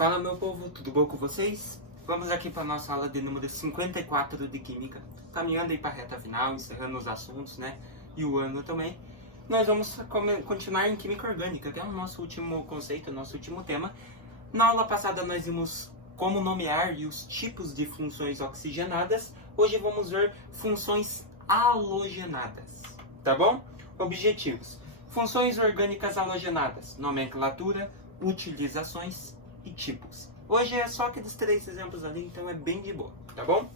Fala, meu povo, tudo bom com vocês? Vamos aqui para a nossa aula de número 54 de Química. Caminhando aí para a reta final, encerrando os assuntos, né? E o ano também. Nós vamos continuar em Química Orgânica, que é o nosso último conceito, o nosso último tema. Na aula passada nós vimos como nomear e os tipos de funções oxigenadas. Hoje vamos ver funções halogenadas, tá bom? Objetivos: funções orgânicas halogenadas, nomenclatura, utilizações e tipos. Hoje é só aqueles 3 exemplos ali, então é bem de boa, tá bom?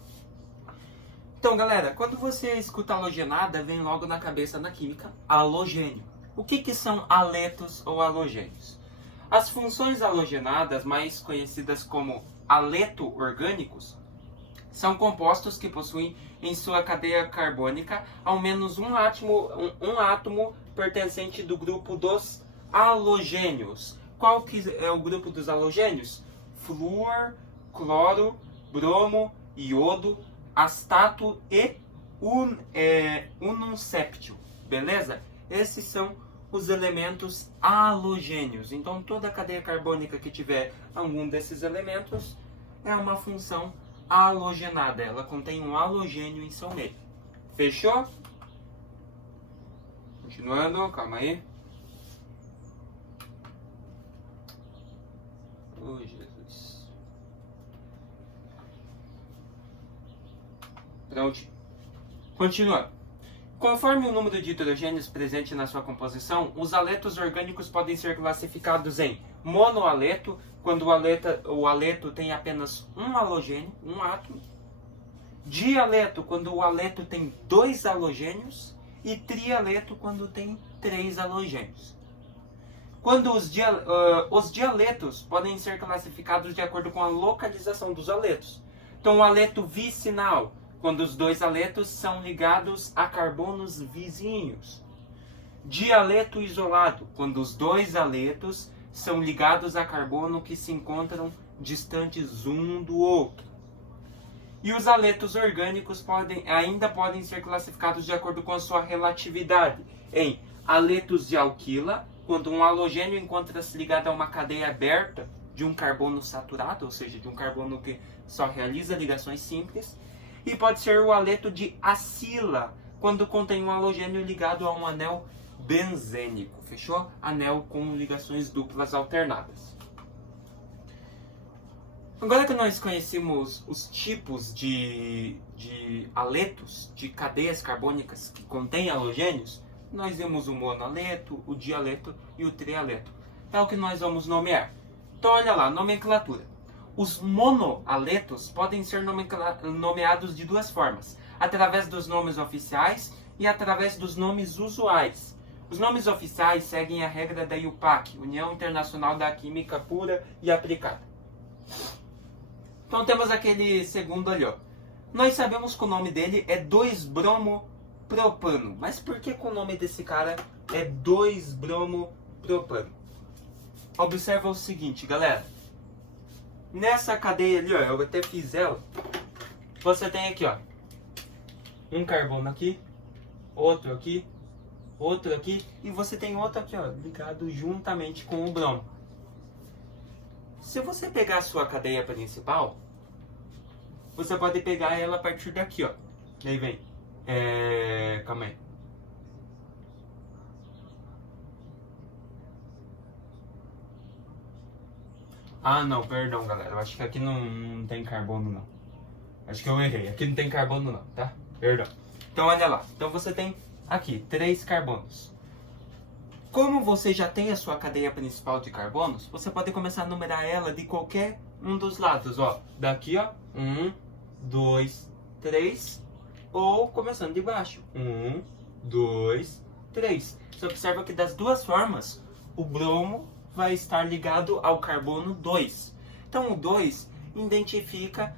Então, galera, quando você escuta halogenada, vem logo na cabeça na química halogênio. O que são haletos ou halogênios? As funções halogenadas, mais conhecidas como haleto-orgânicos, são compostos que possuem em sua cadeia carbônica ao menos um átomo pertencente do grupo dos halogênios. Qual que é o grupo dos halogênios? Flúor, cloro, bromo, iodo, astato e unséptio. Beleza? Esses são os elementos halogênios. Então, toda a cadeia carbônica que tiver algum desses elementos é uma função halogenada. Ela contém um halogênio em seu meio. Fechou? Continuando, calma aí. Oh, Jesus. Pronto. Continuando. Conforme o número de hidrogênios presente na sua composição, os haletos orgânicos podem ser classificados em monohaleto, quando o haleto tem apenas um halogênio, um átomo; dialeto, quando o haleto tem 2 halogênios; e trialeto, quando tem 3 halogênios. Quando os dialetos podem ser classificados de acordo com a localização dos haletos. Então, o haleto vicinal, quando os 2 haletos são ligados a carbonos vizinhos. Dialeto isolado, quando os 2 haletos são ligados a carbono que se encontram distantes um do outro. E os haletos orgânicos ainda podem ser classificados de acordo com a sua relatividade em haletos de alquila, quando um halogênio encontra-se ligado a uma cadeia aberta de um carbono saturado, ou seja, de um carbono que só realiza ligações simples. E pode ser o haleto de acila, quando contém um halogênio ligado a um anel benzênico. Fechou? Anel com ligações duplas alternadas. Agora que nós conhecemos os tipos de haletos, de cadeias carbônicas que contêm halogênios, nós vimos o monohaleto, o dialeto e o trialeto. É o que nós vamos nomear. Então, olha lá, nomenclatura. Os monohaletos podem ser nomeados de 2 formas: através dos nomes oficiais e através dos nomes usuais. Os nomes oficiais seguem a regra da IUPAC, União Internacional da Química Pura e Aplicada. Então temos aquele segundo ali, ó. Nós sabemos que o nome dele é 2-bromopropano. Mas por que o nome desse cara é 2-bromopropano? Observa o seguinte, galera. Nessa cadeia ali, ó, eu até fiz ela. Você tem aqui, ó, um carbono aqui, outro aqui e você tem outro aqui, ó, ligado juntamente com o bromo. Se você pegar a sua cadeia principal, você pode pegar ela a partir daqui, ó. Daí vem. Calma aí. Ah, não, perdão, galera. Eu acho que aqui não tem carbono, não. Acho que eu errei. Aqui não tem carbono, não, tá? Perdão. Então, olha lá. Então, você tem aqui 3 carbonos. Como você já tem a sua cadeia principal de carbonos, você pode começar a numerar ela de qualquer um dos lados, ó. Daqui, ó. 1, 2, 3. Ou começando de baixo. 1, 2, 3. Você observa que das 2 formas, o bromo vai estar ligado ao carbono 2. Então, o 2 identifica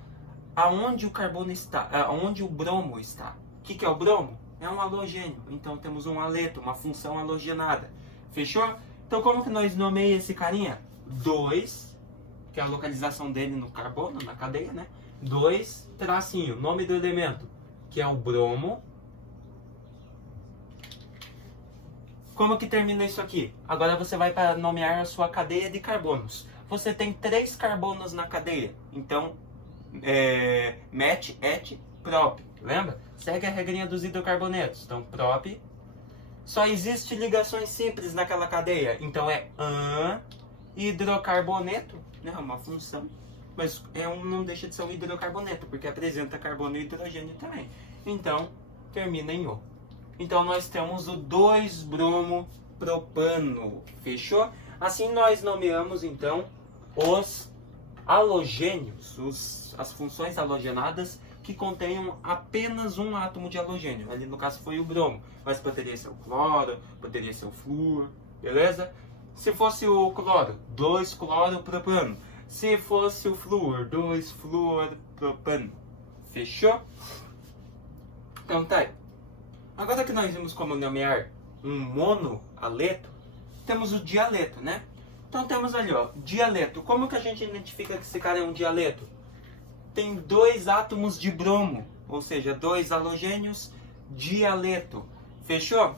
aonde o carbono está, aonde o bromo está. O que é o bromo? É um halogênio. Então, temos um haleto, uma função halogenada. Fechou? Então, como que nós nomeamos esse carinha? 2, que é a localização dele no carbono, na cadeia, né? 2, tracinho, nome do elemento, que é o bromo. Como que termina isso aqui? Agora você vai para nomear a sua cadeia de carbonos. você tem 3 carbonos na cadeia. Então, met, et, prop. Lembra? Segue a regrinha dos hidrocarbonetos. Então, prop. Só existe ligações simples naquela cadeia. Então, é an hidrocarboneto. Né? É uma função. Mas não deixa de ser um hidrocarboneto, porque apresenta carbono e hidrogênio também. Então, termina em O. Então, nós temos o 2-bromo-propano. Fechou? Assim, nós nomeamos, então, os halogênios, as funções halogenadas que contenham apenas um átomo de halogênio. Ali, no caso, foi o bromo. Mas poderia ser o cloro, poderia ser o flúor, beleza? Se fosse o cloro, 2-cloro-propano. Se fosse o flúor, 2-fluor-propano. Fechou? Então tá aí. Agora que nós vimos como nomear um monoaleto, temos o dialeto, né? Então temos ali, ó, dialeto. Como que a gente identifica que esse cara é um dialeto? Tem 2 átomos de bromo, ou seja, 2 halogênios, dialeto. Fechou?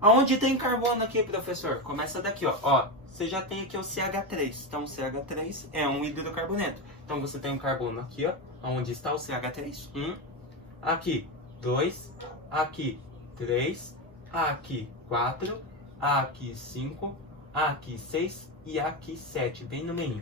Aonde tem carbono aqui, professor? Começa daqui, ó. Você já tem aqui o CH3. Então, o CH3 é um hidrocarboneto. Então, você tem um carbono aqui, ó. Onde está o CH3? 1. Aqui, 2. Aqui, 3. Aqui, 4. Aqui, 5. Aqui, 6. E aqui, 7. Bem no meio.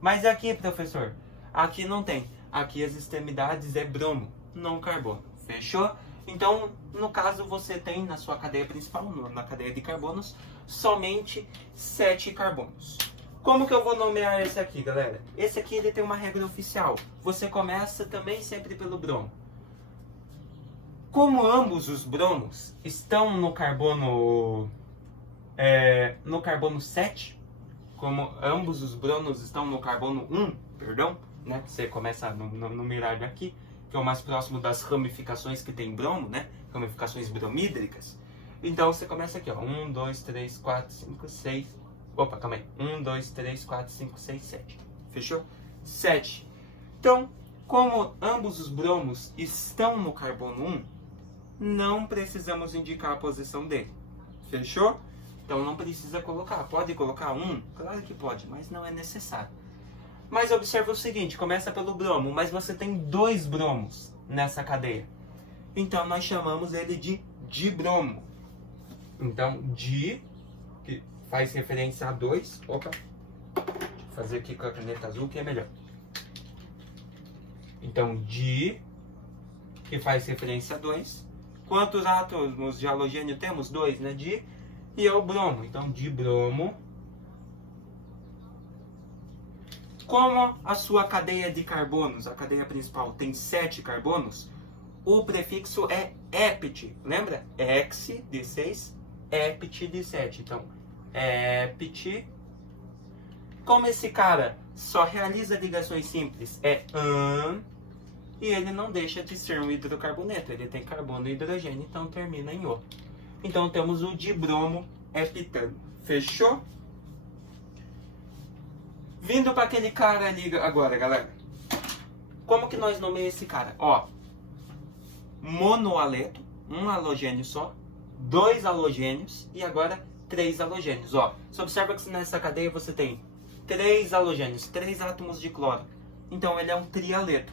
Mas aqui, professor? Aqui não tem. Aqui as extremidades é bromo, não carbono. Fechou? Então, no caso, você tem na sua cadeia principal, na cadeia de carbonos, somente 7 carbonos. Como que eu vou nomear esse aqui, galera? Esse aqui ele tem uma regra oficial. Você começa também sempre pelo bromo. Como ambos os bromos estão no carbono 7, como ambos os bromos estão no carbono 1, perdão, né? Você começa no numerário aqui, que é o mais próximo das ramificações que tem bromo, né? Ramificações bromídricas. Então você começa aqui, ó. 1, 2, 3, 4, 5, 6. Opa, calma aí. 1, 2, 3, 4, 5, 6, 7. Fechou? 7. Então, como ambos os bromos estão no carbono 1, não precisamos indicar a posição dele. Fechou? Então não precisa colocar. Pode colocar 1? Claro que pode, mas não é necessário. Mas observa o seguinte, começa pelo bromo, mas você tem 2 bromos nessa cadeia. Então nós chamamos ele de dibromo. Então, di, que faz referência a 2. Opa, deixa eu fazer aqui com a caneta azul que é melhor. Então, di, que faz referência a 2. Quantos átomos de halogênio temos? 2, né? Di, e é o bromo. Então, dibromo. Como a sua cadeia de carbonos, a cadeia principal, tem 7 carbonos, o prefixo é ept. Lembra? Ex de 6, ept de 7. Então, ept. Como esse cara só realiza ligações simples, é an, e ele não deixa de ser um hidrocarboneto. Ele tem carbono e hidrogênio, então termina em O. Então temos o dibromo heptano. Fechou? Vindo para aquele cara ali agora, galera. Como que nós nomeamos esse cara? Ó, monoaleto, um halogênio só, 2 halogênios e agora 3 halogênios. Ó, você observa que nessa cadeia você tem 3 halogênios, 3 átomos de cloro. Então ele é um trialeto.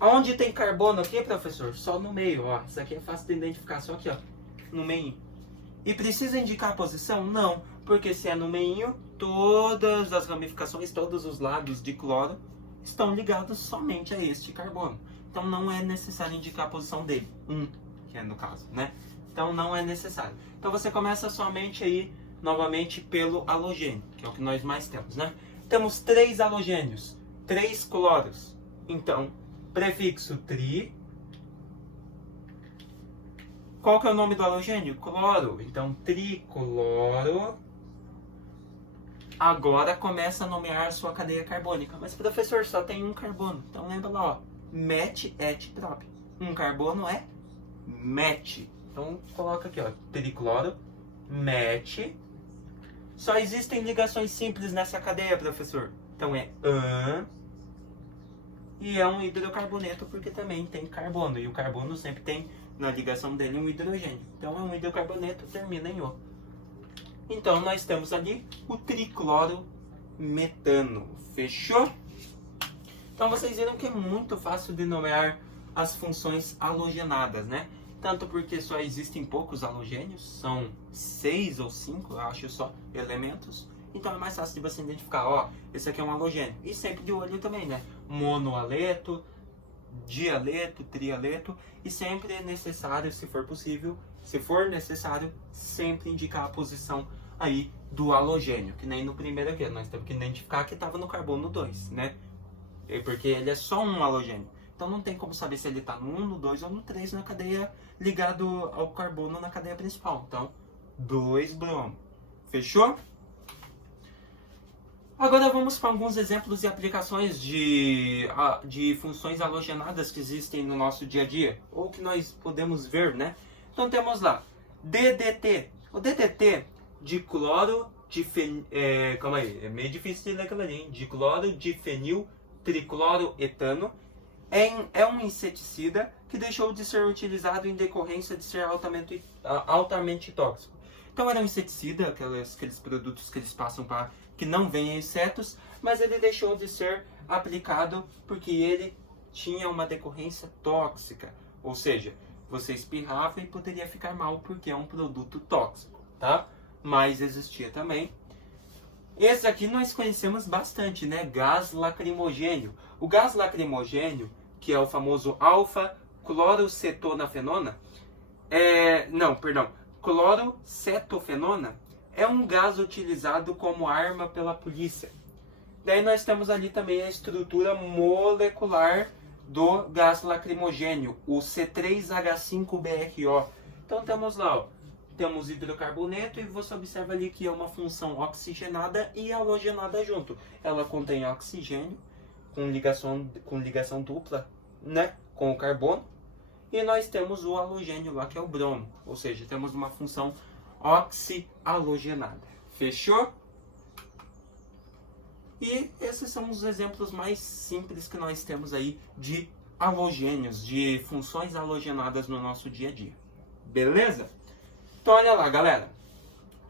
Onde tem carbono aqui, professor? Só no meio, ó. Isso aqui é fácil de identificar, só aqui, ó, no meio. E precisa indicar a posição? Não, porque se é no meio, todas as ramificações, todos os lados de cloro estão ligados somente a este carbono. Então não é necessário indicar a posição dele, que é no caso, né? Então não é necessário. Então você começa somente aí, novamente, pelo halogênio, que é o que nós mais temos, né? Temos 3 halogênios, 3 cloros. Então, prefixo tri. Qual que é o nome do halogênio? Cloro. Então, tricloro. Agora começa a nomear a sua cadeia carbônica. Mas, professor, só tem um carbono. Então, lembra lá, ó. Met, et, prop. Um carbono é met. Então, coloca aqui, ó. Tricloro, met. Só existem ligações simples nessa cadeia, professor. Então, é an. E é um hidrocarboneto porque também tem carbono. E o carbono sempre tem na ligação dele um hidrogênio. Então, é um hidrocarboneto, termina em O. Então, nós temos ali o tricloro metano. Fechou? Então vocês viram que é muito fácil de nomear as funções halogenadas, né? Tanto porque só existem poucos halogênios, são 6 ou 5, eu acho só, elementos. Então é mais fácil de você identificar, ó, esse aqui é um halogênio. E sempre de olho também, né? Monoaleto, dialeto, trialeto. E sempre é necessário, se for possível, se for necessário, sempre indicar a posição aí do halogênio. Que nem no primeiro aqui, nós temos que identificar que estava no carbono 2, né? Porque ele é só um halogênio. Então não tem como saber se ele está no 1, no 2 ou no 3 na cadeia ligado ao carbono na cadeia principal. Então, 2 bromo. Fechou? Agora vamos para alguns exemplos e aplicações de funções halogenadas que existem no nosso dia a dia, ou que nós podemos ver, né? Então temos lá, DDT. O DDT, dicloro de calma aí, é meio difícil de ler aquilo ali, hein? Dicloro de fenil tricloroetano é um inseticida que deixou de ser utilizado em decorrência de ser altamente tóxico. Então era um inseticida, aqueles produtos que eles passam para que não venham insetos, mas ele deixou de ser aplicado porque ele tinha uma decorrência tóxica. Ou seja, você espirrava e poderia ficar mal porque é um produto tóxico, tá? Mas existia também. Esse aqui nós conhecemos bastante, né? Gás lacrimogênio. O gás lacrimogênio, que é o famoso alfa-clorocetonafenona, clorocetofenona, é um gás utilizado como arma pela polícia. Daí nós temos ali também a estrutura molecular do gás lacrimogênio, o C3H5BRO. Então temos lá, ó, temos hidrocarboneto e você observa ali que é uma função oxigenada e halogenada junto. Ela contém oxigênio com ligação dupla, né, com o carbono. E nós temos o halogênio lá, que é o bromo. Ou seja, temos uma função oxihalogenada. Fechou? E esses são os exemplos mais simples que nós temos aí de halogênios, de funções halogenadas no nosso dia a dia. Beleza? Então olha lá, galera.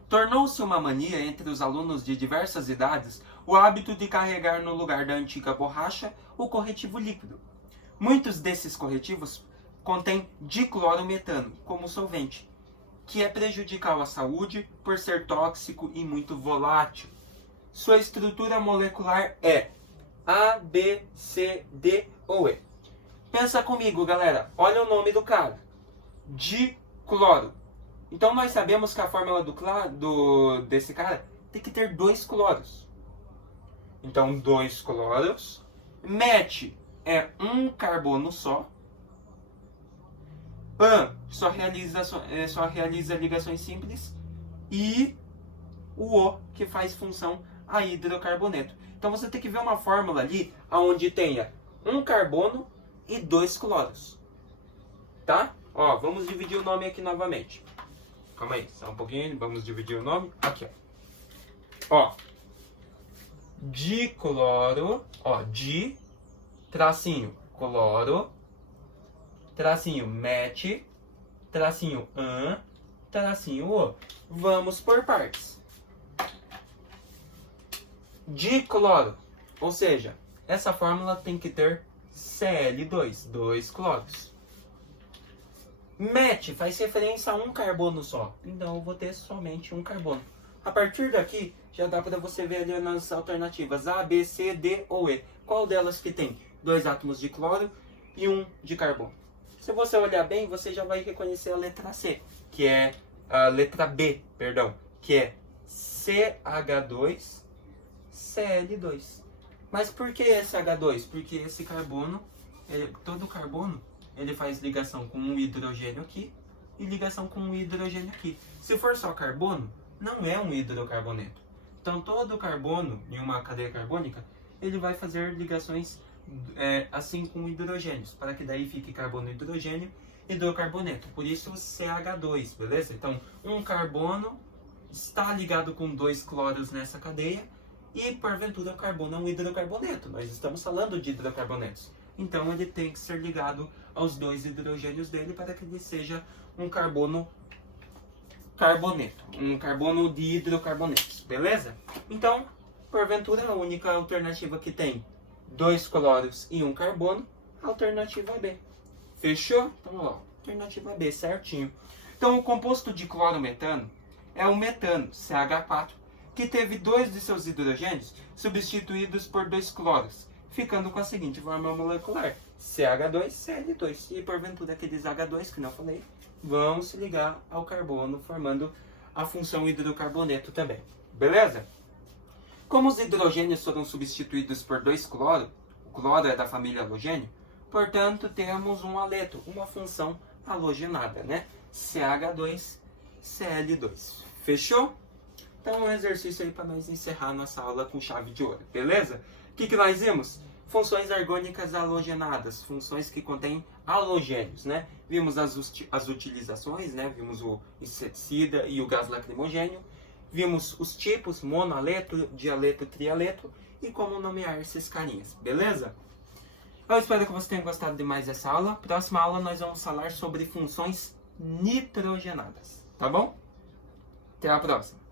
Tornou-se uma mania entre os alunos de diversas idades o hábito de carregar no lugar da antiga borracha o corretivo líquido. Muitos desses corretivos contêm diclorometano como solvente, que é prejudicial à saúde por ser tóxico e muito volátil. Sua estrutura molecular é A, B, C, D ou E. Pensa comigo, galera. Olha o nome do cara. Dicloro. Então nós sabemos que a fórmula desse cara tem que ter 2 cloros. Então 2 cloros. Met é um carbono só. Pan só realiza ligações simples. E o O que faz função a hidrocarboneto. Então você tem que ver uma fórmula ali onde tenha um carbono e 2 cloros. Tá? Ó, vamos dividir o nome aqui novamente. Calma aí, só um pouquinho, vamos dividir o nome. Aqui, ó. Dicloro, ó, tracinho, cloro, tracinho, met, tracinho, tracinho, O. Vamos por partes. Dicloro, ou seja, essa fórmula tem que ter Cl2, 2 cloros. Met faz referência a um carbono só, então eu vou ter somente um carbono. A partir daqui, já dá para você ver ali nas alternativas A, B, C, D ou E. Qual delas que tem 2 átomos de cloro e 1 de carbono? Se você olhar bem, você já vai reconhecer a letra C, que é a letra B, perdão, que é CH2, Cl2. Mas por que esse H2? Porque esse carbono, todo carbono, ele faz ligação com um hidrogênio aqui e ligação com um hidrogênio aqui. Se for só carbono, não é um hidrocarboneto. Então todo carbono em uma cadeia carbônica, ele vai fazer ligações assim com hidrogênios, para que daí fique carbono, hidrogênio, hidrocarboneto. Por isso CH2, beleza? Então um carbono está ligado com 2 cloros nessa cadeia e porventura o carbono é um hidrocarboneto. Nós estamos falando de hidrocarbonetos. Então ele tem que ser ligado aos 2 hidrogênios dele para que ele seja um carbono carboneto, um carbono de hidrocarbonetos, beleza? Então, Porventura, a única alternativa que tem 2 cloros e 1 carbono, alternativa B. Fechou? Então, ó, alternativa B, certinho. Então, o composto de clorometano é o metano, CH4, que teve 2 de seus hidrogênios substituídos por 2 cloros, ficando com a seguinte forma molecular, CH2Cl2. E, porventura, aqueles H2 que não falei, vão se ligar ao carbono, formando a função hidrocarboneto também. Beleza? Como os hidrogênios foram substituídos por 2 cloro, o cloro é da família halogênio, portanto, temos um aleto, uma função halogenada, né? CH2Cl2. Fechou? Então, um exercício aí para nós encerrar nossa aula com chave de ouro, beleza? O que nós vimos? Funções argônicas halogenadas, funções que contêm halogênios, né? Vimos as utilizações, né? Vimos o inseticida e o gás lacrimogênio. Vimos os tipos, monoaleto, dialeto, trialeto e como nomear esses carinhas, beleza? Eu espero que você tenha gostado de mais dessa aula. Próxima aula nós vamos falar sobre funções nitrogenadas, tá bom? Até a próxima!